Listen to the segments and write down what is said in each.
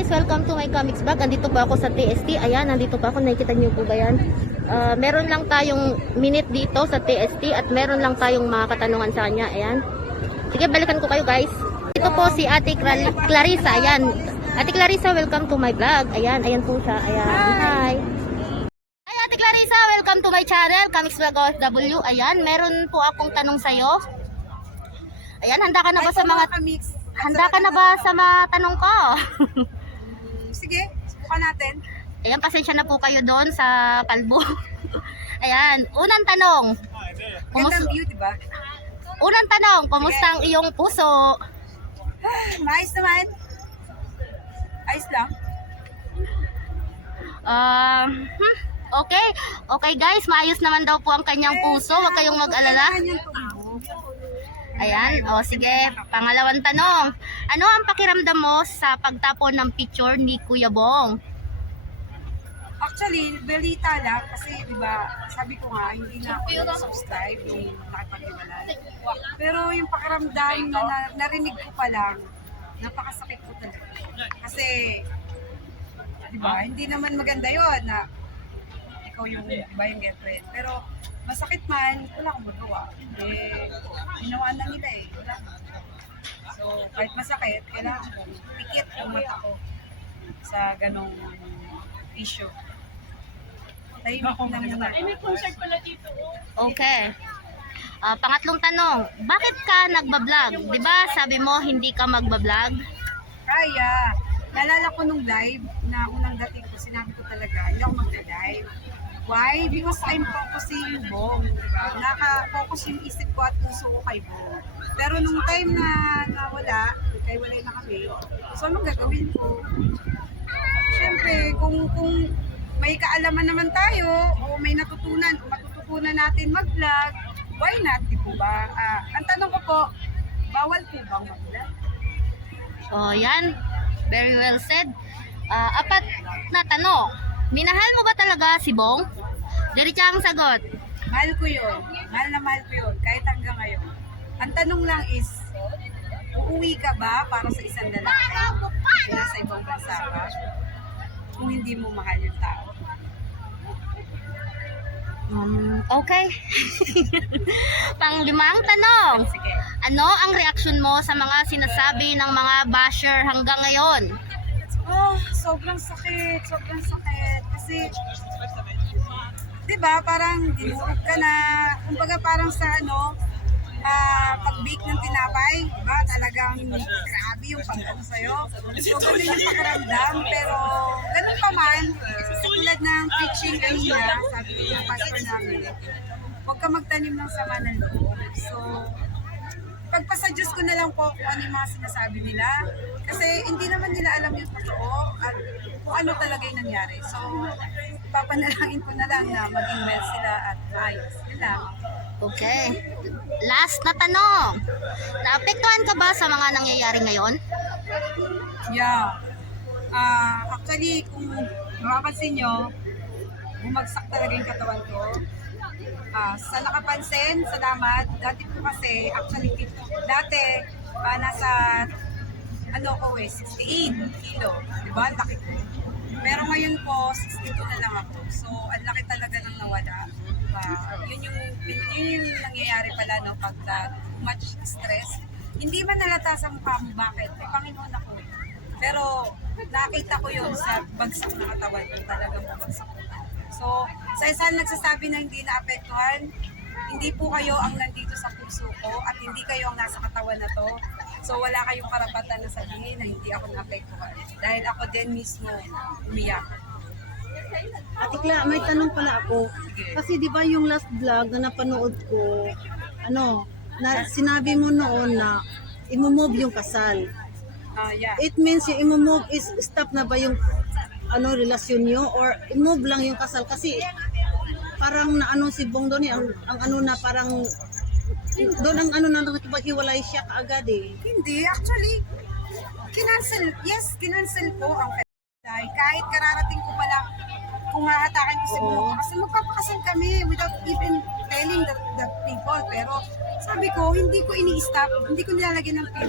guys, welcome to my comics bag. Andito pa ako sa TST. Ayan, nandito pa ako. Nakikita niyo po ba yan? Meron lang tayong minute dito sa TST at meron lang tayong mga katanungan sa kanya. Ayan. Sige, balikan ko kayo guys. Ito po si Ate Clarissa. Ayan. Ate Clarissa, welcome to my vlog. Ayan, ayan po siya. Ayan. Hi. Hi Ate Clarissa, welcome to my channel, Comics Vlog OFW. Ayan, meron po akong tanong sa'yo. Ayan, handa ka na ba sa mga... Handa ka na ba sa mga tanong ko? Sige, subukan natin. Ayan, pasensya na po kayo doon sa kalbo. Ayan, unang tanong. Gandang view, diba? Unang tanong, kumusta ang iyong puso? Maayos naman. Ayos lang. Okay. Okay guys, maayos naman daw po ang kanyang puso. Huwag kayong mag-alala. Ayan, o sige, pangalawang tanong. Ano ang pakiramdam mo sa pagtapon ng picture ni Kuya Bong? Actually, balita lang kasi 'di ba, sabi ko nga hindi na ako subscribe yung nakipag-iwanan. Pero yung pakiramdam na narinig ko pa lang, napakasakit ko talaga. Kasi 'di ba, hindi naman maganda 'yon na ikaw yung iba yung girlfriend. Pero masakit man, wala akong magawa. Ginawa na nila eh. Wala. So, kahit masakit, kailangan ko pikit ang mata ko sa ganong issue. Tahimik ko lang muna. May concert pala dito. Okay. Pangatlong tanong, bakit ka nagbablog? Diba sabi mo hindi ka magbablog? Kaya, naalala ko nung live na unang dating ko, sinabi ko talaga, hindi ako magla-live. Why? Because I'm focusing Bong, diba? Naka-focus yung isip ko at puso ko kay Bong. Pero nung time na nawala, kay-walay na kami, so anong gagawin ko? Siyempre, kung may kaalaman naman tayo, o may natutunan, o matututunan natin mag-vlog, why not, di po ba? Ang tanong ko po, bawal po bang mag-vlog? Oh, yan. Very well said. Apat na tanong. Minahal mo ba talaga si Bong? Diretso ang sagot. Mahal ko yun. Mahal na mahal ko yun. Kahit hanggang ngayon. Ang tanong lang is, uuwi ka ba para sa isang lalaki na nasa ibang bansa ka? Kung hindi mo mahal yung tao. Okay. Panglimang tanong. Sige. Ano ang reaksyon mo sa mga sinasabi ng mga basher hanggang ngayon? Oh, sobrang sakit. Sobrang sakit. Kasi, di ba, parang dinurog ka na, kumbaga parang sa pag-bake ng tinapay, di ba, talagang grabe yung pag-ano sa'yo. So, ganun yung pakiramdam, pero ganun pa man, tulad ng preaching kanina, sabi ko yung pastor namin, huwag ka magtanim ng sama ng loob. So, pagpasa Diyos ko na lang po kung ano yung mga sinasabi nila. Kasi hindi naman nila alam yung totoo at kung ano talaga yung nangyari. So, papanalangin ko na lang na maging well sila at ayos. Yun lang. Okay. Last na tanong. Naapektuhan ka ba sa mga nangyayari ngayon? Yeah. Actually, kung mapapansin nyo, bumagsak talaga yung katawan ko. Sa nakapansin, salamat. Dati po kasi, actually, dati, nasa, 68 kilo. Diba? Ang laki ko. Pero ngayon po, 62 na lang ako. So, ang laki talaga nang nawala. Yun yung nangyayari pala, no, pag too much stress. Hindi man nalata sa mukha mo, bakit? May Panginoon ako. Pero, nakita ko yun sa bagsak na katawan ko. Talagang bagsak ko. So, sa isang nagsasabi na hindi naapektuhan, hindi po kayo ang nandito sa puso ko at hindi kayo ang nasa katawan na to. So, wala kayong karapatan na sabihin na hindi ako naapektuhan. Dahil ako din mismo umiyak. Ate Cla, may tanong pala ako. Kasi di ba yung last vlog na napanood ko, sinabi mo noon na i-move yung kasal. Yeah. It means yung i-move is stop na ba yung relasyon nyo or i-move lang yung kasal? Kasi parang si Bong doon ang na parang doon ang na nakipaghiwalay siya kaagad eh. Hindi, actually, kinancel ko ang dahil kahit kararating ko pala kung hahatakin ko si Oo. Bong, kasi magpapakasal kami without even telling the people. Pero sabi ko, hindi ko ini-stop, hindi ko nilalagyan ng pin.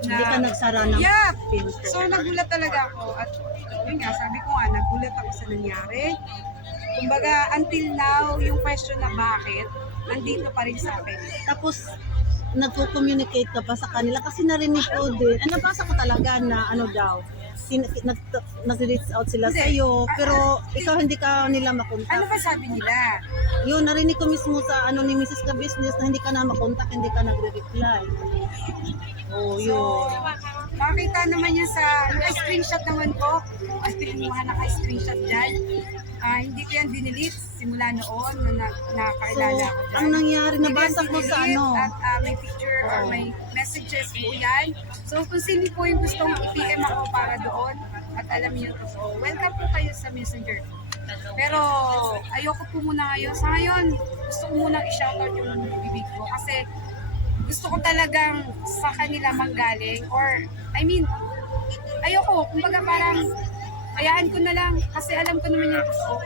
Hindi ka nagsara ng Yeah. filter. So nagulat talaga ako at yun nga, sabi ko nga, nagulat ako sa nangyari. Kumbaga, until now, yung question na bakit, nandito pa rin sa akin. Tapos, nagko-communicate ka pa sa kanila kasi narinig ko din. Nabasa ko talaga na ano daw, nag-reach out sila sa iyo, pero ikaw hindi ka nila Ano makontak. ba sabi nila? Yun, narinig ko mismo sa ano ni Mrs. Ka Business na hindi ka na makontak, hindi ka nagre-reply. Oh, So, yun. makita naman yan sa, naka-screenshot naman ko. As mga naka-screenshot dyan. Hindi ko yan dinilit simula noon na So, nakakilala ko dyan. ang nangyari, Hindi ko nabasa yan ko sa dinilit ano. At may picture or may messages po yan. So, kung sino po yung gustong i-PM ako para doon at alam niyo to. So, welcome po kayo sa Messenger. Pero, ayoko po muna ngayon. Sa ngayon, gusto ko munang i-shoutout yung bibig ko. Kasi, gusto ko talagang sa kanila manggaling or I mean ayoko, kumbaga parang hayaan ko na lang kasi alam ko naman yung totoo.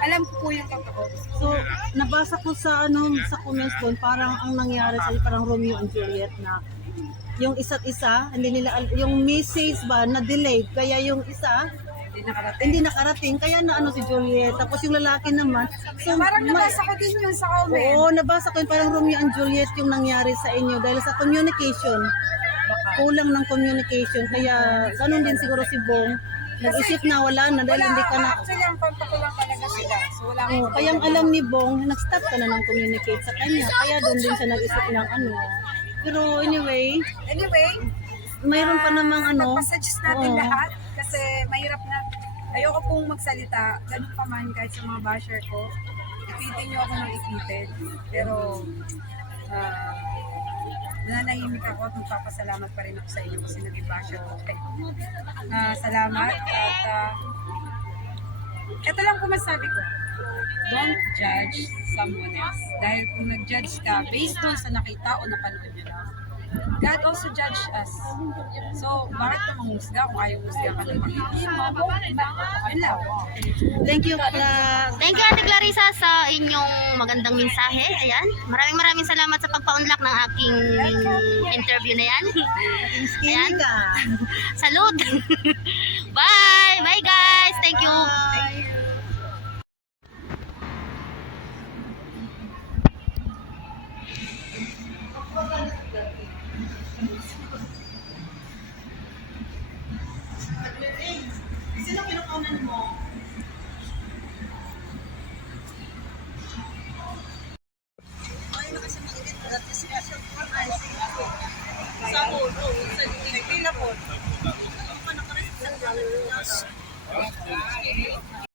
Alam ko po yung totoo. So, nabasa ko sa ano sa comments doon, parang ang nangyari sa parang Romeo and Juliet na yung isa't isa, hindi nila yung message ba na delayed, kaya yung isa Hindi nakarating. hindi nakarating, kaya na ano si Juliet. Tapos yung lalaki naman, so Parang nabasa ko din yun sa comment. oo, nabasa ko yun, parang Romeo and Juliet yung nangyari sa inyo dahil sa communication. Kulang ng communication, kaya ganun din siguro si Bong. Nag-isip na wala na dahil hindi ka na. Actually, ang kontak ko lang talaga sila. So, wala akong Oh, kaya ang alam ni Bong, nag-stop ka na ng communicate sa kanya. Kaya doon din siya nag-isip ng ano. Pero anyway, Anyway, mayroon pa namang ano. magpasuggest natin Oo. lahat kasi mahirap na. Ayoko pong magsalita, ganun pa man kahit sa mga basher ko. Ipitin niyo ako ng ipitin. Pero, nananahimik ako at magpapasalamat pa rin ako sa inyo kasi naging basher ko. Salamat at ito lang po masabi ko. Don't judge someone else. Dahil kung nag-judge ka based on sa nakita o napanood nyo lang, God also judge us. So, bakit ka manghusga kung ayaw husga ka naman? Yun lang. Thank you, Clark. Thank you, Ate Clarissa, sa inyong magandang mensahe. Ayan. Maraming salamat sa pagpa-unlock ng aking interview na yan. Skinny ka. Salute! Bye! Bye, guys! Thank you! Bye. Sino kinukunan mo? Ay, nakasimulit. Dati siya siya po. Ay, sa ulo. Sa pila po. Ano pa nakaresit sa